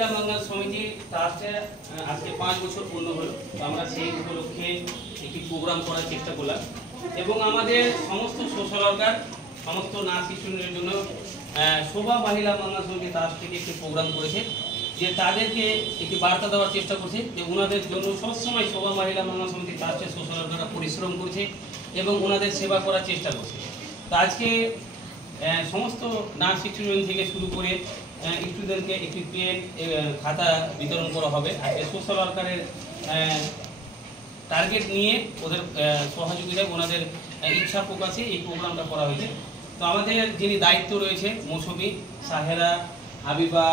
মহিলা মঙ্গল সমিতি ট্রাস্টের আজকে 5 বছর পূর্ণ হলো। তো আমরা সেই উপলক্ষে একটি প্রোগ্রাম করার চেষ্টা করলাম এবং আমাদের সমস্ত সোশ্যাল ওয়ার্কার সমস্ত নার্স স্টুডেন্টের জন্য শোভা মহিলা মঙ্গল সমিতি ট্রাস্ট থেকে একটি প্রোগ্রাম করেছে, যে তাদেরকে একটি বার্তা দেওয়ার চেষ্টা করছে যে ওনাদের জন্য সবসময় শোভা মহিলা মঙ্গল সমিতি ট্রাস্টের সোশ্যাল ওয়ার্কাররা পরিশ্রম করছে এবং ওনাদের সেবা করার চেষ্টা করছে। তো আজকে সমস্ত নার্স স্টুডেন্ট থেকে শুরু করে স্টুডেন্টকে একটি পেন খাতা বিতরণ করা হবে। আজকে সোশ্যাল ওয়ার্কারের টার্গেট নিয়ে ওদের সহযোগিতায় ওনাদের ইচ্ছা প্রকাশে এই প্রোগ্রামটা করা হয়েছে। তো আমাদের যিনি দায়িত্ব রয়েছে মৌসুমি, সাহেরা, হাবিবা,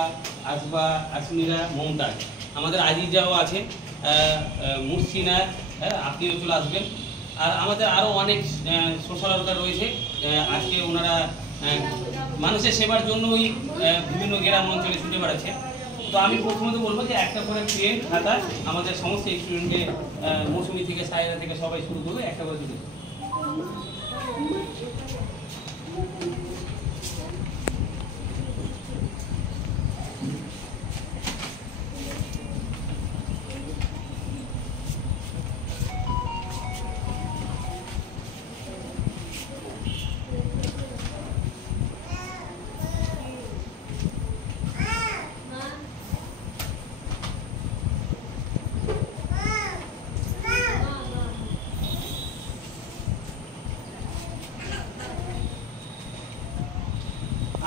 আসবা, আসমিরা, মমতাজ, আমাদের আজিজাও আছে, মুহসিনা, আপনিও চলে আসবেন, আর আমাদের আরও অনেক সোশ্যাল ওয়ার্কার রয়েছে। আজকে ওনারা মানুষের সেবার জন্যই বিভিন্ন গ্রাম অঞ্চলে ছুটে বেড়াচ্ছে। তো আমি প্রথমত বলবো যে একটা করে পেন খাতা আমাদের সমস্ত স্টুডেন্টকে মৌসুমি থেকে সাহেরা থেকে সবাই শুরু করবে, একটা করে দিতে।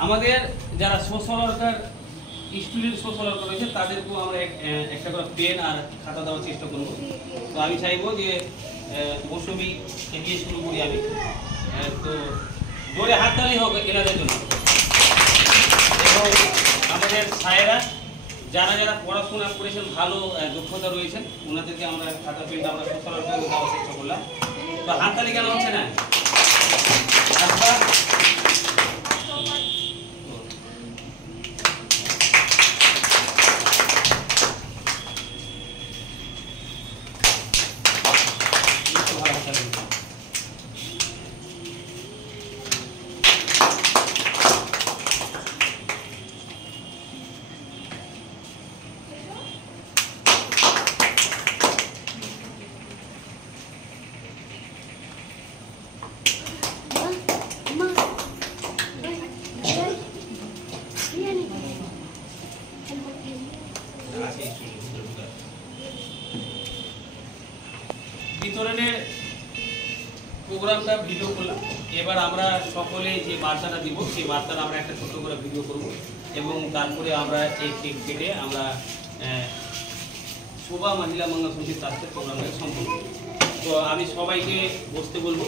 আমাদের যারা social worker student social worker রয়েছে তাদেরকেও আমরা একটা করে পেন আর খাতা দেওয়ার চেষ্টা করব। তো আমি চাইবো যে মৌসুমিকে দিয়ে শুরু করি আমি। তো জোরে হাততালি হোক এনাদের জন্য। এবং আমাদের সাহেরা যারা যারা পড়াশোনা করেছেন, ভালো দক্ষতা রয়েছেন, ওনাদেরকে আমরা খাতা পেনটা আমরা সোশ্যাল ওয়ার্কারকে দেওয়ার চেষ্টা করলাম। তো হাততালি কেন হচ্ছে না? আচ্ছা, বিতরণের প্রোগ্রামটা ভিডিও করলাম। এবার আমরা সকলে যে বার্তাটা দিব সেই বার্তাটা আমরা একটা ছোট করে ভিডিও করব এবং তারপরে আমরা এই কেক কেটে আমরা শোভা মহিলা মঙ্গল সমিতি ট্রাস্টের প্রোগ্রামটা সম্পন্ন। তো আমি সবাইকে বসতে বলবো।